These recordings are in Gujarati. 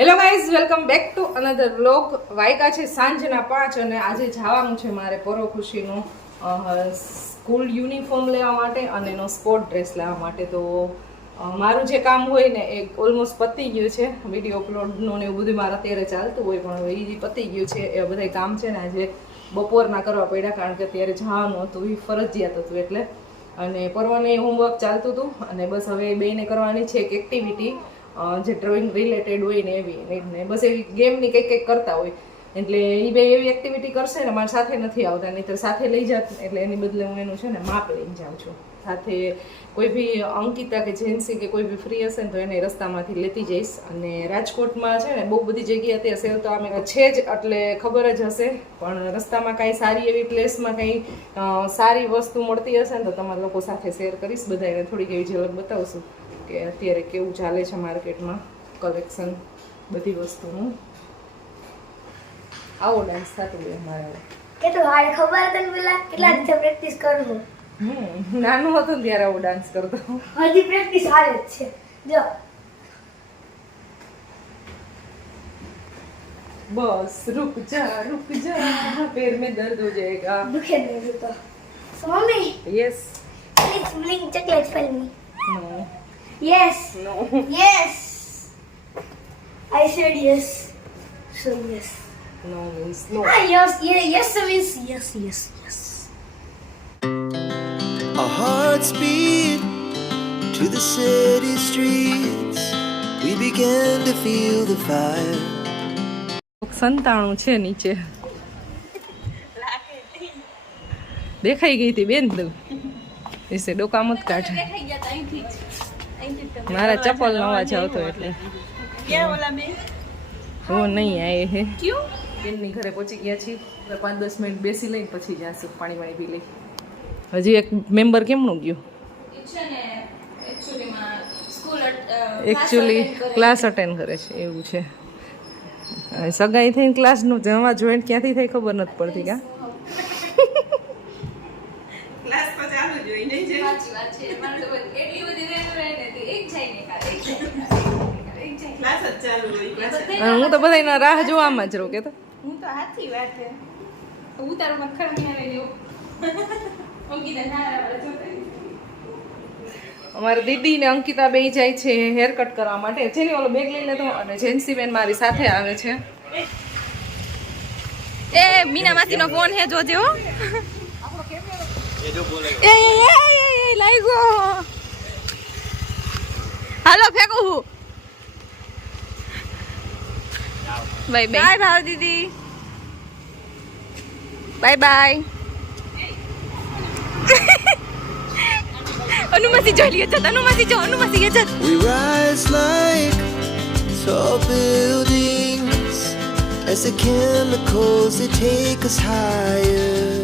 Hello guys, welcome back to another vlog. વાયકા છે સાંજના 5 અને આજે જવાનું છે મારે પરો ખુશીનું સ્કૂલ યુનિફોર્મ લેવા માટે અને એનો સ્પોર્ટ ડ્રેસ લેવા માટે. તો મારું જે કામ હોય ને એ ઓલમોસ્ટ પતી ગયું છે. વિડીયો અપલોડનું ને એવું બધું મારે અત્યારે ચાલતું હોય, પણ હવે એ પતી ગયું છે. એ બધા કામ છે ને આજે બપોરના કરવા પડ્યા, કારણ કે અત્યારે જવાનું હતું, એ ફરજિયાત હતું એટલે. અને પરવાને હોમવર્ક ચાલતું હતું અને બસ હવે બેને કરવાની છે એક એક્ટિવિટી જે ડ્રોઈંગ રિલેટેડ હોય ને એવી ને બસ એવી ગેમની કંઈક કરતા હોય. એટલે એ બે એવી એક્ટિવિટી કરશે ને મારી સાથે નથી આવતા, નહીં તો સાથે લઈ જાત. એટલે એની બદલે હું એનું છે ને માપ લઈને જાઉં છું સાથે. કોઈ બી અંકિતા કે જેન્સી કે કોઈ બી ફ્રી હશે ને તો એને રસ્તામાંથી લેતી જઈશ. અને રાજકોટમાં છે ને બહુ બધી જગ્યાએ અત્યારે સેલ તો આમે છે જ, એટલે ખબર જ હશે. પણ રસ્તામાં કાંઈ સારી એવી પ્લેસમાં કંઈ સારી વસ્તુ મળતી હશે ને તો તમારા લોકો સાથે શેર કરીશ. બધાને થોડીક એવી ઝલક બતાવશું કે અત્યારે કેવું ચાલે છે માર્કેટમાં કલેક્શન બધી વસ્તુનું. આવો ડાન્સ થતું હોય અમારે. કેટલું હાર્ડ ખબર તને પેલા કેટલા દિવસે પ્રેક્ટિસ કરું. નાનું હતું ને ત્યારે આવો ડાન્સ કરતો. હજી પ્રેક્ટિસ હાલે જ છે. જો બસ रुक जा पैर में दर्द हो जाएगा. દુખે નહીં તો mummy yes please blink chocolate for me. No yes no yes I said yes. So yes. No means no. Yes, yes means yes, yes, yes. Our hearts beat to the city streets. We began to feel the fire. 97 છે નીચે. દેખાઈ ગઈ હતી બેન તું એસે ડોકા મત કાઢ. મારા ચપ્પલ નો અવાજ આવતો એટલે वो नहीं आए है. क्यों? બેનની ઘરે પહોંચી ગયા છીએ. 5-10 મિનિટ બેસી લઈને પછી જાશું પાણી પી લઈ. હજી એક મેમ્બર કેમનું ગયું? એકચ્યુઅલી ક્લાસ અટેન્ડ કરે છે એવું છે. સગાઈ થઈને ક્લાસનું જવા જોઈન્ટ ક્યાંથી થઈ ખબર નથી પડતી. કા ક્લાસ તો ચાલુ જ હોય નહીં. સાચી વાત છે. મને તો એટલી બધી વેલ રહે ને એક જાય ને કા એક જાય ક્લાસ જ ચાલુ હોય. હું તો બધાયના રાહ જોવામાં જ રહું. કે તો હું તો હાથી વાત છે. ઉતારમાં ખરમી આવે ને અંકિતા નારા જોતા. અમારા દીદી ને અંકિતા બે જાય છે હેર કટ કરવા માટે. જેની ઓલો બેગ લઈ લેતો અને જેન્સી બેન મારી સાથે આવે છે. એ મીના માસીનો ફોન હે જોજે હો. એ લાગ્યો. હાલો ફેંકું હું. બાય બાય ભાવ દીદી. Bye bye. અનુમતિ જોઈ લ્યો છે. અનુમતિ જો અનુમતિ એ છે. We rise like tall buildings as the chemicals they take us higher.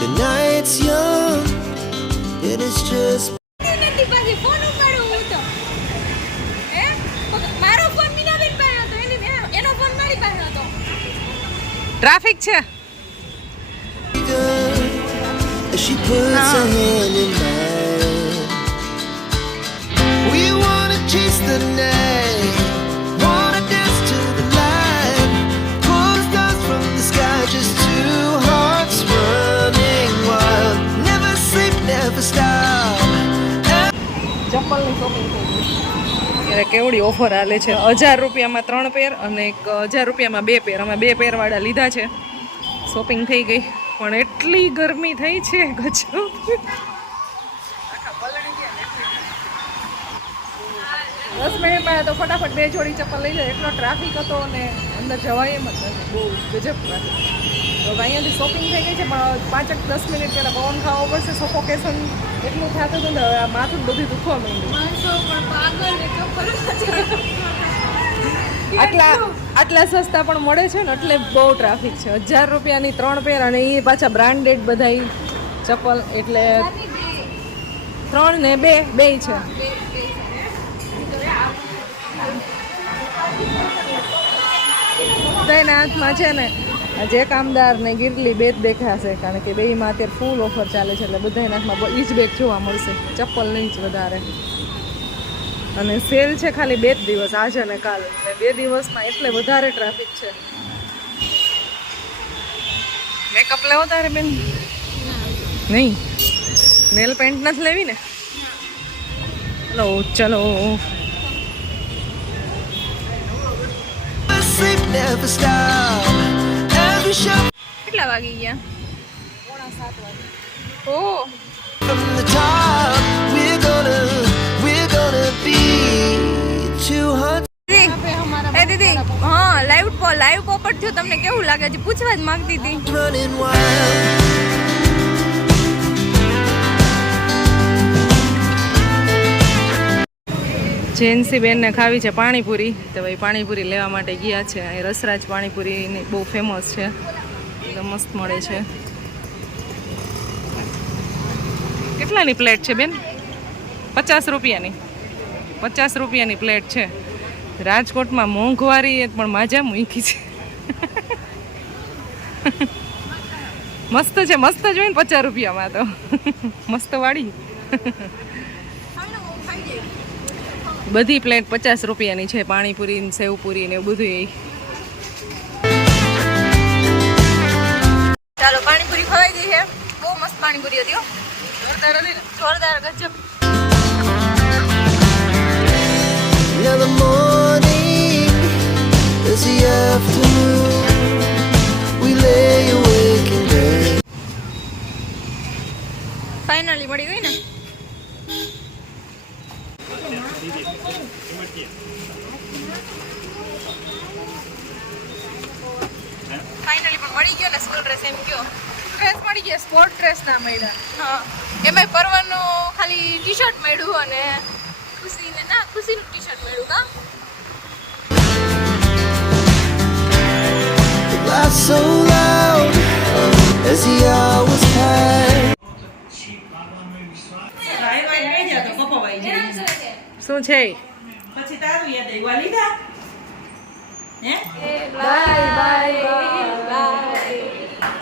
The night's young and it's just નથી પાછી ફોન ઉપાડું હું તો. હે મારો ફોન મીનાબેન પાસે હતો, એનો ફોન મારી પાસે હતો. ટ્રાફિક છે. begun as she puts her hand in mine. We wanna chase the night, wanna dance to the light, pull the stars from the sky, just two hearts running wild, never sleep, never stop. ચપ્પલની શોપિંગ થઈ ગઈ. ત્યારે કેવડી ઓફર હાલે છે. 1000 રૂપિયામાં 3 પેર અને 1000 રૂપિયામાં 2 પેર. અમે 2 પેર વાળા લીધા છે. શોપિંગ થઈ ગઈ, પણ એટલી ગરમી થઈ છે ગજબ. 10 મિનિટમાં તો ફટાફટ 2 જોડી ચપ્પલ લઈ જાય. એટલો ટ્રાફિક હતો અને અંદર જવાય એમ જ નથી. બહુ ગજબ ટ્રાફિક. તો અહીંયાથી શોપિંગ થઈ ગઈ છે, પણ 5-10 મિનિટ પહેલાં પવન ખાવો પડશે. સફોકેશન એટલું થતું હતું ને માથું બધું દુખવા માંડ્યું. આટલા સસ્તા પણ મળે છે ને એટલે બહુ ટ્રાફિક છે. 1000 રૂપિયાની 3 પેર અને એ પાછા બ્રાન્ડેડ બધા ચપ્પલ. એટલે 3 ને 2 છે. બધાના હાથમાં છે ને જે કામદાર ને ગિરલી બે જ દેખાશે, કારણ કે બેમાં અત્યારે ફૂલ ઓફર ચાલે છે. એટલે બધાના હાથમાં એ જ બેગ જોવા મળશે, ચપ્પલ નહીં જ વધારે. અને સેલ છે ખાલી 2 જ દિવસ, આજે અને કાલે. એટલે 2 દિવસમાં એટલે વધારે ટ્રાફિક છે. મેકઅપ લેવો તારે બેન? નહીં, નેલ પેન્ટ નથી લેવી ને? ચલો ચલો. Sleep never stop. Every show કેટલા વાગી ગયા? 6:45 વાગે. ઓ from the top. We're gonna be 200. એ દીદી, હા લાઈવ પોપટ થયો, તમને કેવું લાગે છે? પૂછવા જ માંગતી હતી. Running wild. જેન્સી બેનને ખાવી છે પાણીપુરી, તો ભાઈ પાણીપુરી લેવા માટે ગયા છે. અહીં રસરાજ પાણીપુરીની બહુ ફેમસ છે, એકદમ મસ્ત મળે છે. કેટલાની પ્લેટ છે બેન? 50 રૂપિયાની. 50 રૂપિયાની પ્લેટ છે. રાજકોટમાં મોંઘવારી પણ માજા મૂકી છે. મસ્ત છે, મસ્ત જ હોય ને 50 રૂપિયામાં તો. મસ્ત વાળી. બધી પ્લેટ 50 રૂપિયાની છે. પાણીપુરી ને સેવપુરી ને એવું બધું. ચાલો પાણીપુરી ખવાઈ ગઈ છે. બહુ મસ્ત પાણીપુરી હતી હો. જોરદાર હતી ને? જોરદાર ગજબ. Yeah, the morning is the afternoon. We lay awake in bed. Finally મળી ગઈ ને. ફાઇનલી પણ મળી ગયો ને સ્કૂલ ડ્રેસ. એમ કયો ડ્રેસ મળી ગયા, સ્પોર્ટ ડ્રેસ ના મળ્યા. હા, એમાંય પરવાનો ખાલી ટી શર્ટ મળ્યું અને ખુશીનું ટી શર્ટ મળ્યું. કા The laugh so loud as the hours pass. શું છે? પછી તારું યાદ આવ્યું આ લીધા હે બાય બાય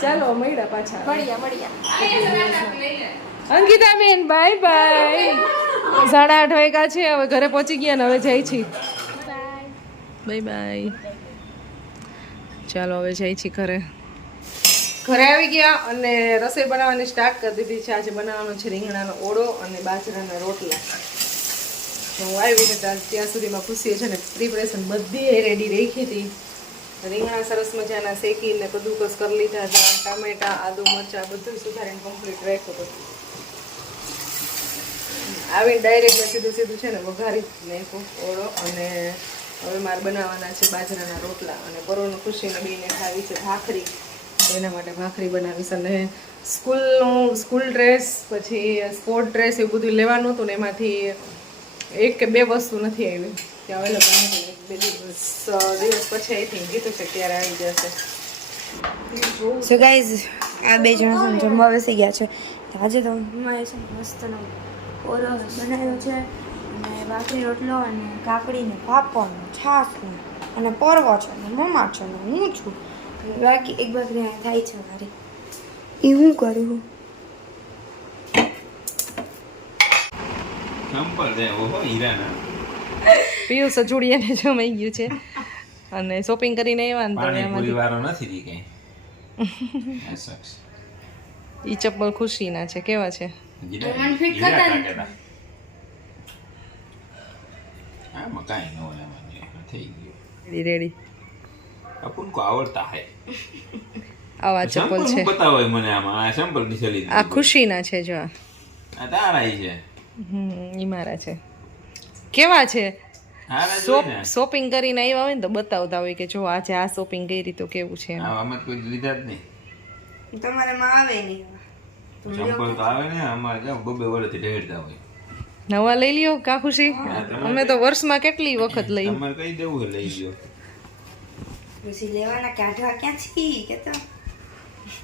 ચાલો મળ્યા પાછા. મળ્યા. અંકિતા બેન બાય બાય. 8:30 વાગ્યા છે, હવે ઘરે પહોંચી ગયા ને હવે જાય છે. Bye bye. ચાલો હવે જાય છે ઘરે. ઘરે આવી ગયા અને રસોઈ બનાવવાની સ્ટાર્ટ કરી દીધી છે. આજે બનાવવાનો છે રીંગણાનો ઓળો અને બાજરાના રોટલા. હું આવી ને ત્યાં સુધીમાં ખુશીએ છે ને પ્રિપરેશન બધી રેડી રાખી હતી. રીંગણા સરસ મજાના શેકીને કદુકસ કરી લીધા હતા. ટામેટા, આદુ, મરચાં બધું સુધારીને કમ્પ્લીટ રાખ્યું હતું. આવીને ડાયરેક્ટ સીધું છે ને વઘારી નાખ્યું ઓળો. અને હવે મારે બનાવવાના છે બાજરાના રોટલા. અને પરોનું ખુશીને બેને ખાવી છે ભાખરી, તો એના માટે ભાખરી બનાવીશ. અને સ્કૂલ ડ્રેસ પછી સ્પોર્ટ ડ્રેસ એવું બધું લેવાનું હતું ને એમાંથી 1 કે 2 વસ્તુ નથી આવી કે અવેલેબલ નથી. 2 દિવસ પછી આઈ થિંક કીધું છે ત્યારે આવી જશે. સો ગાઈઝ, આ 2 જણા છે ને જમવા બેસી ગયા છે. તો આજે તો મમ્માએ છે ને મસ્તનો ઓરો બનાવ્યો છે અને ભાખરી રોટલો અને કાકડીને પાપડ ને છાશ ને અને પરવો છે ને મમ્મા છે ને હું છું. અને બાકી એક ભાખરી અહીંયા થાય છે મારી. એ હું કરું ચંપલ છે ઓહો હીરાના. પિયુષ જોડિયાને જમાઈ ગયું છે અને શોપિંગ કરીને આવ્યા ને તો પાણીપુરી વાળો નથી દી કઈ. ઈ ચપ્પલ ખુશીના છે. કેવા છે? આમાં કાંઈ ન હોય, આમાં થઈ ગયું. રેડી અપુન કો આવડતા હે. આવા ચપ્પલ છે. બતાવો મને આમાં. આ ચંપલ નીચેલી આ ખુશીના છે. જો આ તારા છે. ઈ મારા છે. કેવા છે? હારા જોઈ ને. શોપિંગ કરીને આવ્યા હોય ને તો બતાવતા હોય કે જો આજે આ શોપિંગ કરી તો કેવું છે એમ. આમાં કોઈ લીધા જ નહીં. તમારે માં આવે નહીં. ચંપલ તો આવે ને આમાં કેમ 2 વર્ષથી ઢેરતા હોય. નવા લઈ લ્યો કા ખુશી? અમે તો વર્ષમાં કેટલી વખત લઈ. તમારે કઈ દેવું લઈ ગયો. પછી લેવાના કાઢવા ક્યાંથી કેતો?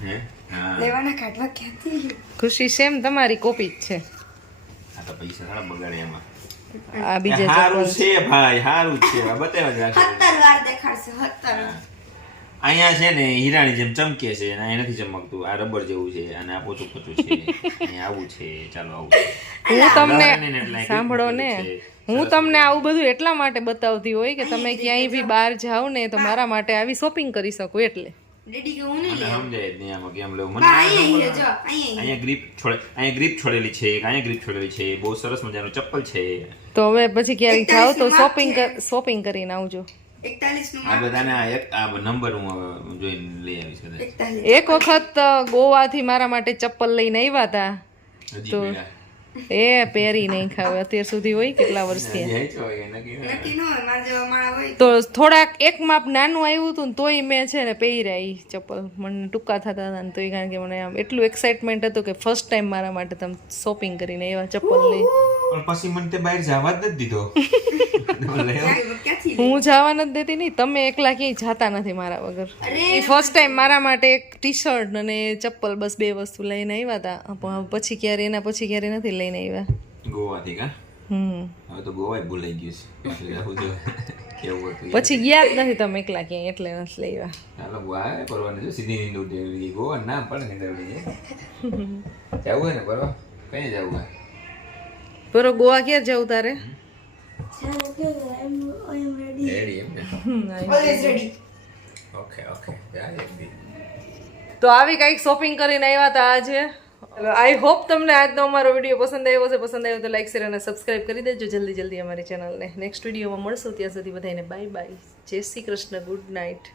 હે હા લેવાના કાઢવા ક્યાંથી? ખુશી સેમ તમારી કોપી જ છે. આ તો પૈસા સારા બગાડે એમાં. આ બીજા હારું ચપ્પલ છે ભાઈ, હારું છે. બતાવ્યા જ રાખે. 17 વાર દેખાડશે 17. અહીંયા છે ને હીરાની જેમ ચમકે છે અને અહીંયા નથી ચમકતું. આ રબર જેવું છે અને આ પોચું છે. અહીંયા આવું છે. ચાલો આવું છે. હું તમને એટલે સાંભળો ને, હું તમને આવું બધું એટલા માટે બતાવતી હોય કે તમે ક્યાંય બી બહાર જાઓ ને તો મારા માટે આવી શોપિંગ કરી શકો એટલે. ડેડી કે હું નહીં મને સમજાય જ નહીં આમાં કેમ લેવું મને. બા અહીંયા જો અહીંયા અહીંયા ગ્રીપ છોડેલી છે, અહીંયા ગ્રીપ છોડેલી છે, બહુ સરસ મજાનું ચપ્પલ છે. તો હવે પછી ક્યારેક જાઓ તો શોપિંગ કરીને આવજો. 41 નું આ બધાને આ નંબર હું હવે જોઈને લઈ આવીશ કદાચ. 41 એક વખત ગોવાથી મારા માટે ચપ્પલ લઈને આવ્યા હતા હજી તો પીડા. એ પહેરી નહીં ખાવે અત્યાર સુધી હોય કેટલા વર્ષ થયા. હજી હાચો હોય, નક્કી ના. નક્કી ન હોય મારા જેવા માણા હોય તો થોડાક એક માપ નાનું આવ્યું હતું ને તોય મેં છે ને પહેર્યા ઈ ચપ્પલ. મને ટૂંકા થતા હતા ને તોય, કારણ કે મને આમ એટલું એક્સાઇટમેન્ટ હતું કે ફર્સ્ટ ટાઈમ મારા માટે તમે શોપિંગ કરીને એવા ચપ્પલ લઈ. પણ પછી મને તે બહાર જવા જ નથી દીધો. ક્યાંથી હું જવા નથી દેતી નહીં, તમે એકલા ક્યાંય જાતા નથી મારા વગર. એ ફર્સ્ટ ટાઈમ મારા માટે એક ટી શર્ટ અને ચપ્પલ બસ 2 વસ્તુ લઈને આવ્યા હતા. પણ પછી ક્યારે નથી લઈને આવ્યા. ગોવાથી કા હવે તો ગોવા ભૂલાઈ ગયું છે. પછી આવું જો કેવું હતું. પછી ગયા જ નથી તમે એકલા ક્યાંય એટલે નથી લઈ આવ્યા. ચાલો ગોવા પરવાની જો સીધી નીંદ ઉઠી ગઈ. ગોવા ના પડે ને દરડી જવું હોય ને પરવા કઈ જવું હોય. બરો ગોવા ક્યારે જવું તારે? રેડી એમ ને. ઓલવેઝ રેડી ઓકે જાય એક દી. તો આવી કંઈક શોપિંગ કરીને આવ્યા હતા આજે. આઈ હોપ તમને આજનો અમારો વિડીયો પસંદ આવ્યો હશે. પસંદ આવ્યો તો લાઈક શેર અને સબસ્ક્રાઇબ કરી દેજો જલ્દી અમારી ચેનલને. નેક્સ્ટ વિડીયોમાં મળશું, ત્યાં સુધી બધાને બાય બાય. જય શ્રી કૃષ્ણ, ગુડ નાઇટ.